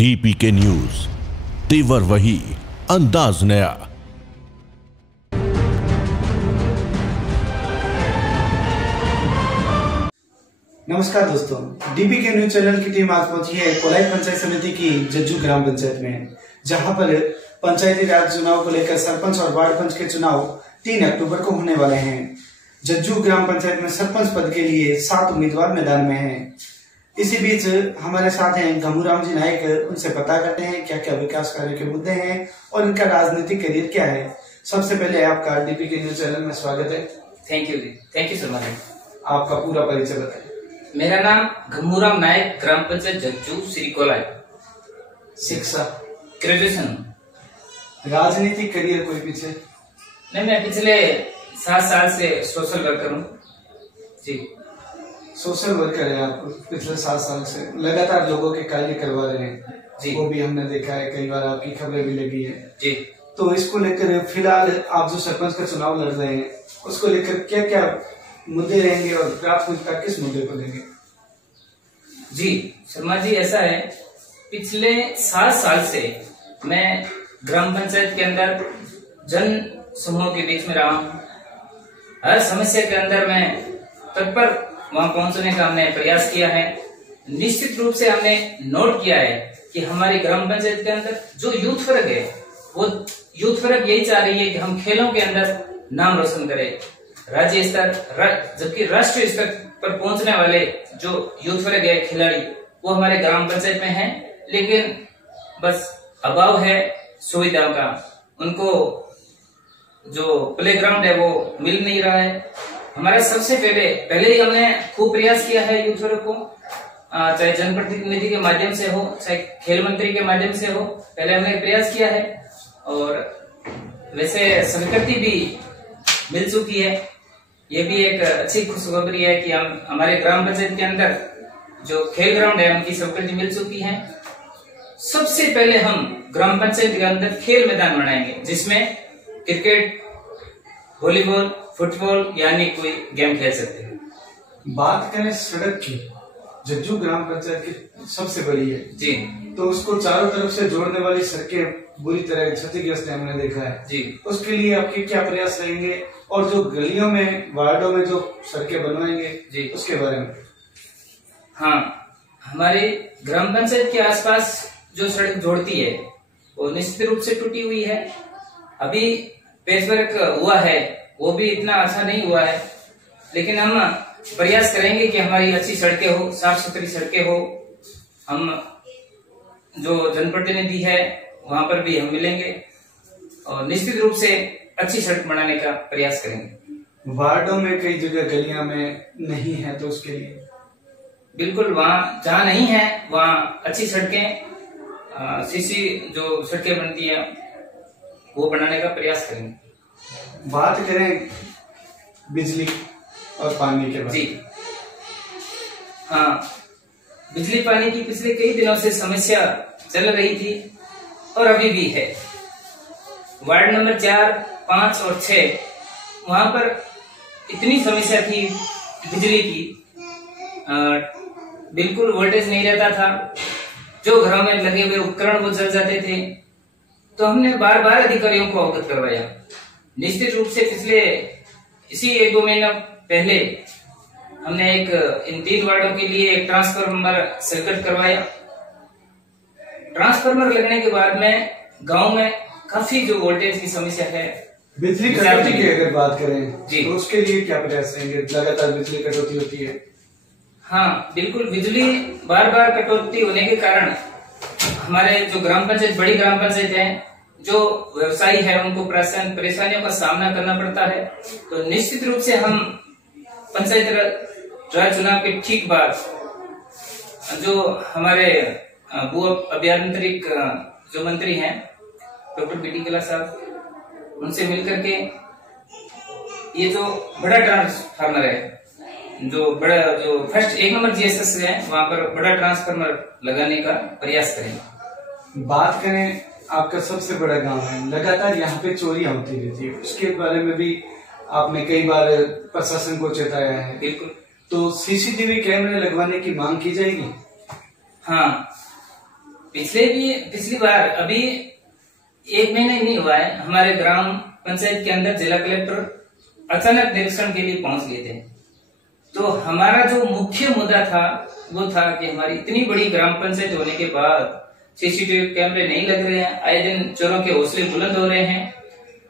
DPK news, तेवर वही, अंदाज नया। नमस्कार दोस्तों, DPK न्यूज चैनल की टीम आज पहुंची है कोलाई पंचायत समिति की जज्जू ग्राम पंचायत में, जहां पर पंचायती राज चुनाव को लेकर सरपंच और वार्ड पंच के चुनाव 3 अक्टूबर को होने वाले हैं। जज्जू ग्राम पंचायत में सरपंच पद के लिए 7 उम्मीदवार मैदान में हैं। इसी बीच हमारे साथ हैं घमूराम जी नायक, उनसे पता करते हैं क्या क्या विकास कार्य के मुद्दे हैं और इनका राजनीतिक करियर क्या है। सबसे पहले आपका DPK न्यूज चैनल में स्वागत है। Thank you ji, thank you so much. आपका पूरा परिचय बताएं। मेरा नाम घमूराम नायक, ग्राम पंचायत जज्जू, श्री कोलाई। शिक्षा ग्रेजुएशन। राजनीतिक करियर कोई पीछे नहीं, मैं पिछले 7 साल से सोशल वर्कर हूँ जी। सोशल वर्कर है आप पिछले 7 साल से, लगातार लोगों के कार्य करवा रहे हैं जी। वो भी हमने देखा है, कई बार आपकी खबरें भी लगी है जी। तो इसको लेकर फिलहाल आप जो सरपंच का चुनाव लड़ रहे हैं उसको लेकर क्या क्या मुद्दे रहेंगे और प्राथमिकता किस मुद्दे को देंगे? जी शर्मा जी, ऐसा है, पिछले 7 साल से मैं ग्राम पंचायत के अंदर जन समूह के बीच में रहा हूँ। हर समस्या के अंदर मैं तत्पर वहां पहुंचने का हमने प्रयास किया है। निश्चित रूप से हमने नोट किया है कि हमारी ग्राम पंचायत के अंदर जो यूथ वर्ग है, वो यूथ वर्ग यही चाह रही है कि हम खेलों के अंदर नाम रोशन करें, राज्य स्तर जबकि राष्ट्रीय स्तर पर पहुंचने वाले जो यूथ वर्ग है, खिलाड़ी, वो हमारे ग्राम पंचायत में हैं, लेकिन बस अभाव है सुविधाओं का। उनको जो प्लेग्राउंड है वो मिल नहीं रहा है। हमारा सबसे पहले ही हमने खूब प्रयास किया है यूथ वर्ग को, चाहे जनप्रतिनिधि के माध्यम से हो, चाहे खेल मंत्री के माध्यम से हो, पहले हमने प्रयास किया है और वैसे स्वीकृति भी मिल चुकी है। ये भी एक अच्छी खुशखबरी है कि हम हमारे ग्राम पंचायत के अंदर जो खेल ग्राउंड है उनकी स्वीकृति मिल चुकी है। सबसे पहले हम ग्राम पंचायत के अंदर खेल मैदान बनाएंगे, जिसमें क्रिकेट, वॉलीबॉल, फुटबॉल यानी कोई गेम खेल सकते हैं। बात करें सड़क की, जज्जू ग्राम पंचायत की सबसे बड़ी है जी, तो उसको चारों तरफ से जोड़ने वाली सड़कें बुरी तरह क्षतिग्रस्त है, हमने देखा है जी। उसके लिए आपके क्या प्रयास रहेंगे और जो गलियों में, वार्डों में जो सड़कें बनवाएंगे जी, उसके बारे में? हाँ, हमारे ग्राम पंचायत के आसपास जो सड़क जोड़ती है वो निश्चित रूप से टूटी हुई है। अभी पेचवर्क हुआ है, वो भी इतना अच्छा नहीं हुआ है, लेकिन हम प्रयास करेंगे कि हमारी अच्छी सड़कें हो, साफ सुथरी सड़कें हो। हम जो जनप्रतिनिधि है वहां पर भी हम मिलेंगे और निश्चित रूप से अच्छी सड़क बनाने का प्रयास करेंगे। वार्डों में कई जगह गलियां में नहीं है तो उसके लिए बिल्कुल वहां जहां नहीं है वहां अच्छी सड़कें, सीसी जो सड़कें बनती है वो बनाने का प्रयास करेंगे। बात करें बिजली और पानी के बारे जी हाँ, बिजली पानी की पिछले कई दिनों से समस्या चल रही थी और अभी भी है। वार्ड नंबर 4, 5 और 6 वहां पर इतनी समस्या थी बिजली की, बिल्कुल वोल्टेज नहीं रहता था, जो घरों में लगे हुए उपकरण वो जल जाते थे। तो हमने बार बार अधिकारियों को अवगत करवाया। निश्चित रूप से पिछले इसी 1-2 महीना पहले हमने इन 3 वार्डों के लिए एक ट्रांसफार्मर स्वीकृत करवाया। ट्रांसफार्मर लगने के बाद में गांव में काफी जो वोल्टेज की समस्या है, बिजली कटौती की अगर बात करें जी, तो उसके लिए क्या प्रयास रहेंगे? लगातार बिजली कटौती होती है। हाँ बिल्कुल, बिजली बार बार कटौती होने के कारण हमारे जो ग्राम पंचायत, बड़ी ग्राम पंचायत है, जो व्यवसायी है, उनको परेशानियों का सामना करना पड़ता है। तो निश्चित रूप से हम पंचायत राज चुनाव के ठीक बाद जो हमारे भू अभियांत्रिक जो मंत्री हैं डॉक्टर BD कला साहब, उनसे मिलकर के ये जो बड़ा ट्रांसफार्मर है, जो फर्स्ट 1 नंबर GSS है, वहां पर बड़ा ट्रांसफार्मर लगाने का प्रयास करेंगे। बात करें, आपका सबसे बड़ा गांव है, लगातार यहाँ पे चोरियां होती रहती है, उसके बारे में भी आपने कई बार प्रशासन को चेताया है। बिल्कुल, तो CCTV कैमरे लगवाने की मांग की जाएगी? हाँ, पिछली बार अभी 1 महीना ही नहीं हुआ है, हमारे ग्राम पंचायत के अंदर जिला कलेक्टर अचानक निरीक्षण के लिए पहुंच गए थे। तो हमारा जो मुख्य मुद्दा था वो था कि हमारी इतनी बड़ी ग्राम पंचायत होने के बाद सीसीटीवी कैमरे नहीं लग रहे हैं, आए दिन चोरों के हौसले बुलंद हो रहे हैं।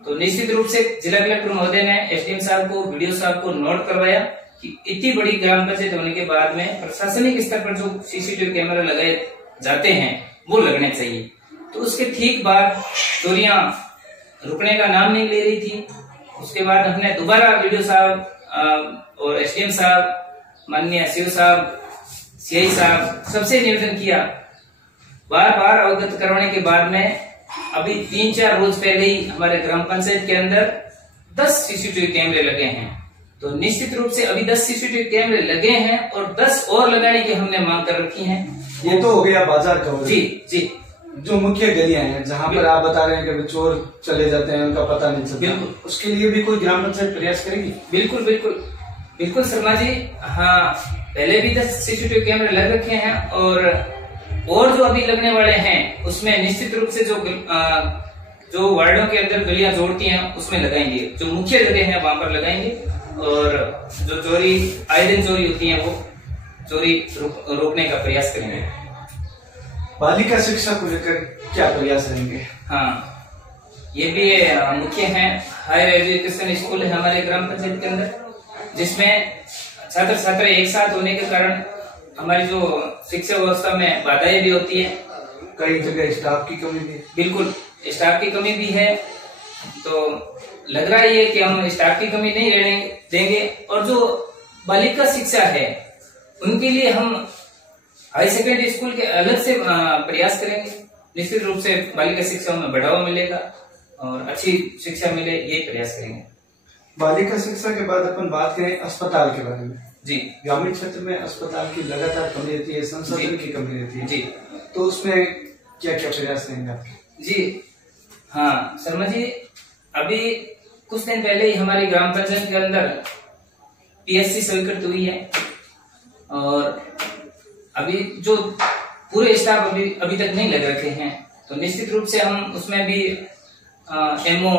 तो निश्चित रूप से जिला कलेक्टर महोदय ने एसडीएम साहब को, बीडीओ साहब को नोट करवाया कि इतनी बड़ी ग्राम पंचायत होने के बाद में प्रशासनिक स्तर पर जो सीसीटीवी कैमरा लगाए जाते हैं वो लगने चाहिए। तो उसके ठीक बाद चोरियां रुकने का नाम नहीं ले रही थी। उसके बाद हमने दोबारा बीडीओ साहब और एसडीएम साहब, माननीय सीओ साहब, सीआई साहब सबसे निवेदन किया। बार बार अवगत करवाने के बाद में अभी 3-4 रोज पहले ही हमारे ग्राम पंचायत के अंदर 10 सीसीटीवी कैमरे लगे हैं। तो निश्चित रूप से अभी 10 सीसीटीवी कैमरे लगे हैं और 10 और लगाने की हमने मांग कर रखी है। ये तो हो गया बाजार का। जी। जो मुख्य गलियां हैं जहाँ पर आप बता रहे हैं कि चोर चले जाते हैं, उनका पता नहीं चलता, बिल्कुल उसके लिए भी कोई ग्राम पंचायत प्रयास करेगी? बिल्कुल शर्मा जी। हाँ, पहले भी 10 सीसीटीवी कैमरे लग रखे हैं और जो अभी लगने वाले हैं उसमें निश्चित रूप से जो वार्डों के अंदर गलियां जोड़ती हैं उसमें लगाएंगे। जो मुख्य जगह है वहां पर लगाएंगे और जो चोरी आए दिन चोरी होती है वो चोरी रोकने का प्रयास करेंगे। बालिका शिक्षा को लेकर क्या प्रयास रहेंगे? हाँ, ये भी मुख्य है। हायर एजुकेशन स्कूल है हमारे ग्राम पंचायत के अंदर, जिसमें छात्र छात्रा एक साथ होने के कारण हमारी जो शिक्षा व्यवस्था में बाधाएं भी होती है। कई जगह स्टाफ की कमी भी है। बिल्कुल, स्टाफ की कमी भी है। तो लग रहा है कि हम स्टाफ की कमी नहीं रहने देंगे। और जो बालिका शिक्षा है उनके लिए हम हाई सेकेंडरी स्कूल के अलग से प्रयास करेंगे। निश्चित रूप से बालिका शिक्षा में बढ़ावा मिलेगा और अच्छी शिक्षा मिले, ये प्रयास करेंगे। बालिका शिक्षा के बाद अपन बात करें अस्पताल के बारे में। जी, ग्रामीण क्षेत्र में अस्पताल की लगातार कमी रहती है, संसाधन की कमी रहती है। जी, तो उसमें क्या क्या प्रयास रहेंगे आपके? जी हाँ शर्मा जी, अभी कुछ दिन पहले ही हमारी ग्राम पंचायत के अंदर पीएचसी स्वीकृत हुई है और अभी जो पूरे स्टाफ अभी तक नहीं लग रखे हैं। तो निश्चित रूप से हम उसमें भी एमओ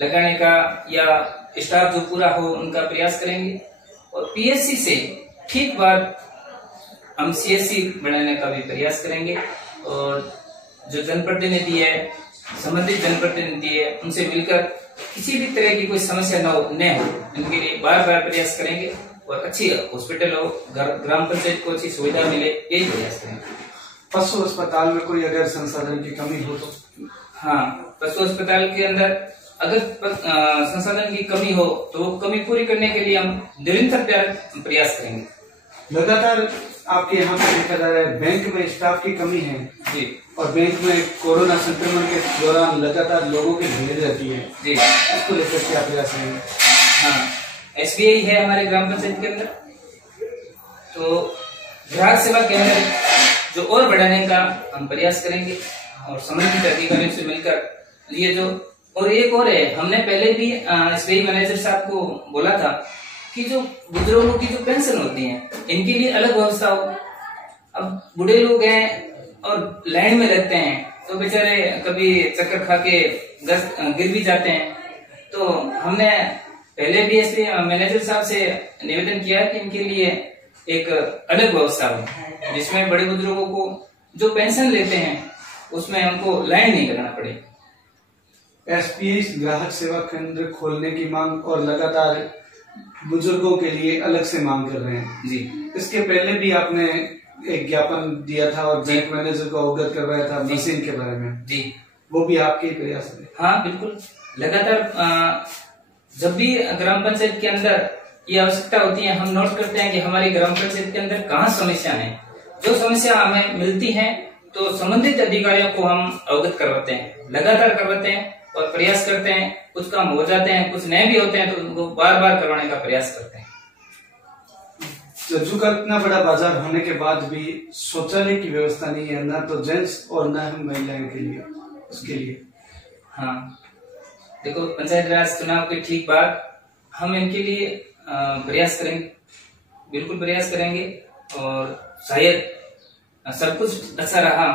लगाने का या स्टाफ जो पूरा हो उनका प्रयास करेंगे। और पीएचसी से ठीक बाद हम सीएससी बनाने का भी प्रयास करेंगे। और जो जनप्रतिनिधि है, संबंधित जनप्रतिनिधि है, उनसे मिलकर किसी भी तरह की कोई समस्या न हो, इनके लिए बार बार प्रयास करेंगे और अच्छी हॉस्पिटल हो, ग्राम पंचायत को अच्छी सुविधा मिले, यही प्रयास करेंगे। पशु अस्पताल में कोई अगर संसाधन की कमी हो तो? हाँ, पशु अस्पताल के अंदर अगर संसाधन की कमी हो तो वो कमी पूरी करने के लिए हम निरंतर प्रयास करेंगे। लगातार आपके यहाँ पे देखा जा रहा है बैंक में स्टाफ की कमी है जी, और बैंक में कोरोना संक्रमण के दौरान लगातार लोगों की भीड़ रहती है जी, इसको लेकर क्या प्रयास है? हाँ, एसबीआई है हमारे ग्राम पंचायत के अंदर, तो ग्राहक सेवा केंद्र जो और बढ़ाने का हम प्रयास करेंगे और संबंधित अधिकारियों से मिलकर ये जो और एक और है, हमने पहले भी एसबीआई मैनेजर साहब को बोला था कि जो बुजुर्गों की जो पेंशन होती है इनके लिए अलग व्यवस्था हो। अब बूढ़े लोग हैं और लाइन में लगते हैं तो बेचारे कभी चक्कर खा के गिर भी जाते हैं। तो हमने पहले भी एसबीआई मैनेजर साहब से निवेदन किया कि इनके लिए एक अलग व्यवस्था हो जिसमें बड़े बुजुर्गों को जो पेंशन लेते हैं उसमें हमको लाइन नहीं लगाना पड़े। एसबीआई ग्राहक सेवा केंद्र खोलने की मांग और लगातार बुजुर्गों के लिए अलग से मांग कर रहे हैं जी। इसके पहले भी आपने एक ज्ञापन दिया था और बैंक मैनेजर को अवगत करवाया था मशीन के बारे में जी, वो भी आपके प्रयास थे? हाँ बिल्कुल, लगातार जब भी ग्राम पंचायत के अंदर ये आवश्यकता होती है हम नोट करते हैं कि हमारी ग्राम पंचायत के अंदर कहाँ समस्या है। जो समस्या हमें मिलती है तो संबंधित अधिकारियों को हम अवगत करवाते हैं, लगातार करवाते हैं और प्रयास करते हैं। कुछ काम हो जाते हैं, कुछ नए भी होते हैं तो उनको बार बार करवाने का प्रयास करते हैं। जज्जू का इतना बड़ा बाजार होने के बाद भी शौचालय की व्यवस्था नहीं है, न तो जेंट्स और न हम महिलाओं के लिए, उसके लिए। हाँ देखो, पंचायत राज चुनाव के ठीक बाद हम इनके लिए प्रयास करेंगे, बिल्कुल प्रयास करेंगे और शायद सब कुछ अच्छा रहा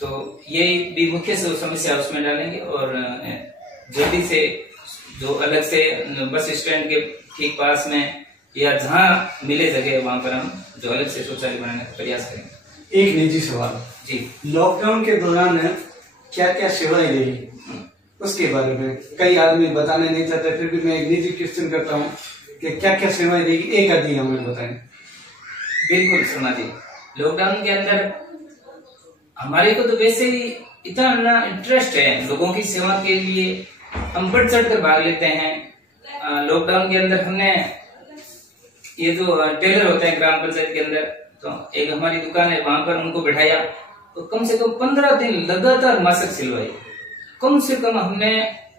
तो ये भी मुख्य समस्या उसमें डालेंगे और जल्दी से जो अलग से बस स्टैंड के ठीक पास में या जहाँ मिले जगह वहां पर हम जो अलग से शौचालय बनाने का प्रयास करेंगे। एक निजी सवाल जी, लॉकडाउन के दौरान क्या क्या सेवाएं रही उसके बारे में कई आदमी बताने नहीं चाहते, फिर भी मैं एक निजी क्वेश्चन करता हूँ कि क्या क्या सेवाएं रहेगी, एक आदमी हमें बताएं। बिल्कुल शर्मा जी, लॉकडाउन के अंदर हमारे को तो वैसे ही इतना इंटरेस्ट है लोगों की सेवा के लिए, हम बढ़ चढ़ कर भाग लेते हैं। लॉकडाउन के अंदर हमने ये जो टेलर होते हैं ग्राम पंचायत के अंदर, तो एक हमारी दुकान है वहां पर उनको बिठाया, तो कम से कम 15 दिन लगातार मासिक सिलवाई। कम से कम हमने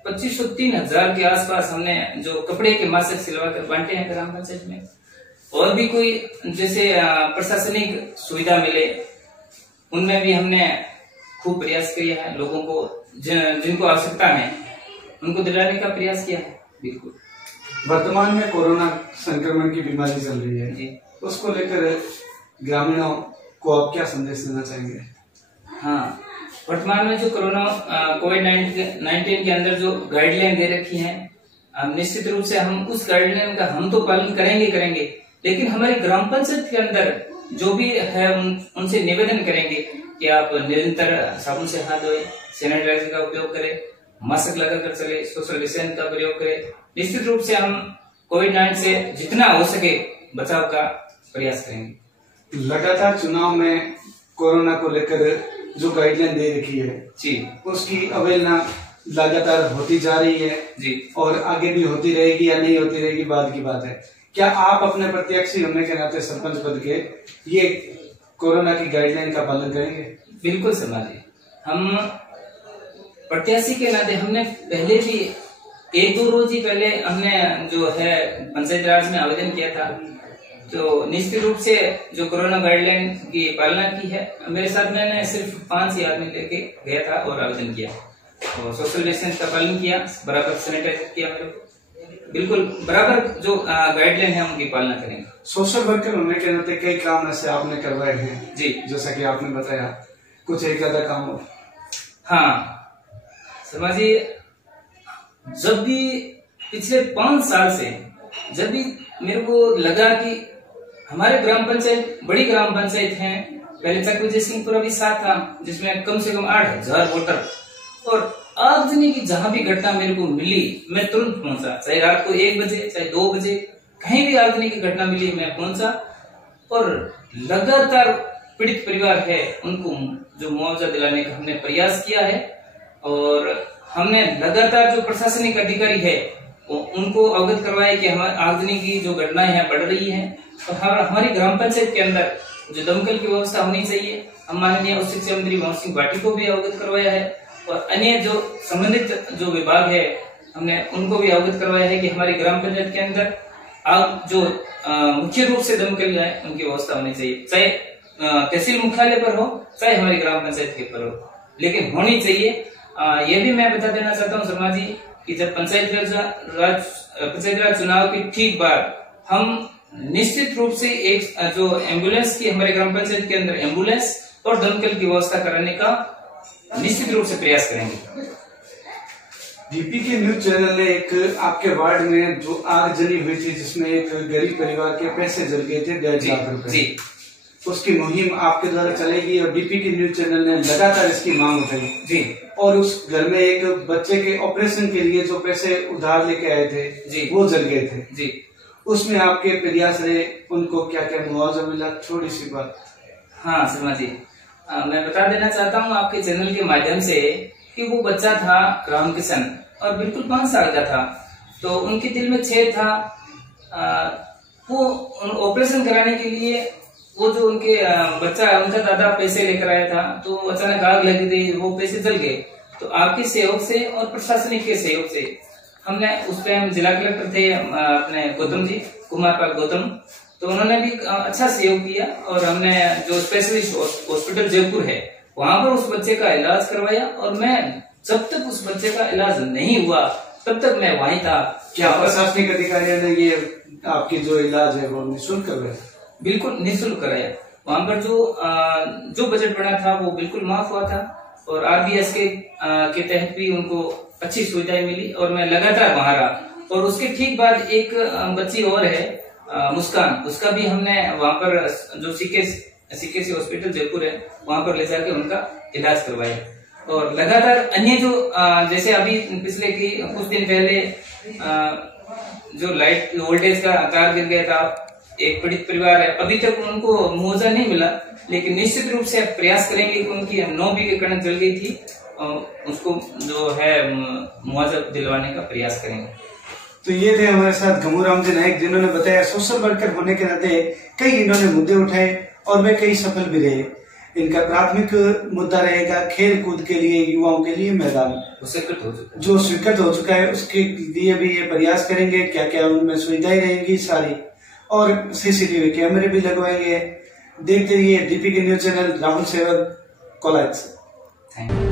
2500-3000 के आसपास हमने जो कपड़े के मासिक सिलवा कर बांटे हैं ग्राम पंचायत में। और भी कोई जैसे प्रशासनिक सुविधा मिले उनमें भी हमने खूब प्रयास किया है, लोगों को जिनको आवश्यकता है उनको दिलाने का प्रयास किया है। बिल्कुल। वर्तमान में कोरोना संक्रमण की बीमारी चल रही है जी, उसको लेकर ग्रामीणों को आप क्या संदेश देना चाहेंगे? हाँ, वर्तमान में जो कोरोना कोविड-19 के अंदर जो गाइडलाइन दे रखी है, निश्चित रूप से हम उस गाइडलाइन का हम तो पालन करेंगे, लेकिन हमारी ग्राम पंचायत के अंदर जो भी है उनसे निवेदन करेंगे कि आप निरंतर साबुन से हाथ धोए, सैनिटाइजर का उपयोग करें, मास्क लगाकर चले, सोशल डिस्टेंस का प्रयोग करें। निश्चित रूप से हम कोविड-19 से जितना हो सके बचाव का प्रयास करेंगे। लगातार चुनाव में कोरोना को लेकर जो गाइडलाइन दे रखी है जी, उसकी अवहेलना लगातार होती जा रही है जी, और आगे भी होती रहेगी या नहीं होती रहेगी बाद की बात है। क्या आप अपने प्रत्याशी होने के नाते सरपंच पद के ये कोरोना की गाइडलाइन का पालन करेंगे? बिल्कुल शर्मा जी, हम प्रत्याशी के नाते हमने पहले भी 1-2 रोज ही पहले हमने जो है पंचायत राज में आवेदन किया था, तो निश्चित रूप से जो कोरोना गाइडलाइन की पालना की है। मेरे साथ मैंने सिर्फ 5 ही आदमी लेके गया था और आवेदन किया और सोशल डिस्टेंस का पालन किया, बराबर सैनिटाइज किया। मेरे को बिल्कुल बराबर जो गाइडलाइन है उनकी पालना करेंगे। सोशल वर्कर होने के नाते कई काम ऐसे आपने करवाए हैं जी, जैसा कि आपने बताया, कुछ एक आधा काम हो। हाँ शर्मा जी, जब भी पिछले 5 साल से जब भी मेरे को लगा कि हमारे ग्राम पंचायत बड़ी ग्राम पंचायत है, पहले चक्रविजय सिंहपुरा भी साथ था जिसमें कम से कम 8000 वोटर, और आगजनी की जहां भी घटना मेरे को मिली मैं तुरंत पहुंचा, चाहे रात को 1 बजे चाहे 2 बजे, कहीं भी आगजनी की घटना मिली मैं पहुंचा और लगातार पीड़ित परिवार है उनको जो मुआवजा दिलाने का हमने प्रयास किया है। और हमने लगातार जो प्रशासनिक अधिकारी है उनको अवगत करवाया कि हमारी आगजनी की जो घटनाएं हैं बढ़ रही हैं और हमारी ग्राम पंचायत के अंदर जो दमकल की व्यवस्था होनी चाहिए, हम माननीय उच्च शिक्षा मंत्री मोहन सिंह भाटी को भी अवगत करवाया है और अन्य जो संबंधित जो विभाग है हमने उनको भी अवगत करवाया है कि हमारी ग्राम पंचायत के अंदर जो मुख्य रूप से दमकल है उनकी व्यवस्था होनी चाहिए, चाहे तहसील मुख्यालय पर हो चाहे हमारी ग्राम पंचायत के पर हो, लेकिन होनी चाहिए। ये भी मैं बता देना चाहता हूँ शर्मा जी कि जब पंचायत राज चुनाव के ठीक बाद हम निश्चित रूप से एक जो एम्बुलेंस की हमारे ग्राम पंचायत के अंदर एम्बुलेंस और दमकल की व्यवस्था कराने का निश्चित रूप से प्रयास करेंगे। डीपीके न्यूज चैनल ने एक आपके वार्ड में जो आगजनी हुई थी जिसमें एक गरीब परिवार के पैसे जल गए थे 1.5 लाख रुपए, उसकी मुहिम आपके द्वारा चलेगी और डीपीके न्यूज चैनल ने लगातार इसकी मांग उठाई जी। और उस घर में एक बच्चे के ऑपरेशन के लिए जो पैसे उधार लेके आए थे जी वो जल गए थे जी, उसमें आपके प्रयास रहे, उनको क्या क्या मुआवजा मिला, थोड़ी सी बात। हाँ शर्मा जी, मैं बता देना चाहता हूँ आपके चैनल के माध्यम से कि वो बच्चा था रामकिशन और बिल्कुल 5 साल का था, तो उनके दिल में छेद था। वो ऑपरेशन कराने के लिए वो जो उनके बच्चा उनका दादा पैसे लेकर आया था, तो अचानक आग लगी थी, वो पैसे जल गए। तो आपके सहयोग से और प्रशासनिक के सहयोग से हमने उस पे हम जिला कलेक्टर थे अपने गौतम जी, कुमारपाल गौतम, तो उन्होंने भी अच्छा सहयोग किया और हमने जो स्पेशलिस्ट हॉस्पिटल जयपुर है वहां पर उस बच्चे का इलाज करवाया और मैं जब तक उस बच्चे का इलाज नहीं हुआ तब तक मैं वहीं था। क्या प्रशासनिक अधिकारियों ने ये आपकी जो इलाज है वो निःशुल्क करवाया? बिल्कुल निःशुल्क कराया वहां पर जो बजट बना था वो बिल्कुल माफ हुआ था और RBS के तहत भी उनको अच्छी सुविधाएं मिली और मैं लगातार वहां रहा। और उसके ठीक बाद एक बच्ची और है मुस्कान, उसका भी हमने वहां पर जो सीकेसी हॉस्पिटल जयपुर है वहां पर ले जाके उनका इलाज करवाया। और लगातार अन्य जो जैसे अभी पिछले कुछ दिन पहले जो लाइट वोल्टेज का तार गिर गया था, एक पीड़ित परिवार है, अभी तक उनको मुआवजा नहीं मिला, लेकिन निश्चित रूप से प्रयास करेंगे कि उनकी 9 बीघे कणक जल गई थी, उसको जो है मुआवजा दिलवाने का प्रयास करेंगे। तो ये थे हमारे साथ घमूराम जी नायक, जिन्होंने बताया सोशल वर्कर होने के नाते कई इन्होंने मुद्दे उठाए और वे कई सफल भी रहे। इनका प्राथमिक मुद्दा रहेगा खेल कूद के लिए, युवाओं के लिए मैदान जो स्वीकृत हो चुका है, उसके लिए भी ये प्रयास करेंगे। क्या क्या उनमें सुविधाएं रहेंगी सारी, और CCTV कैमरे भी लगवाएंगे। देखते रहिए DPK न्यूज चैनल। राहुल सेवक, कोलाइट। Thank you.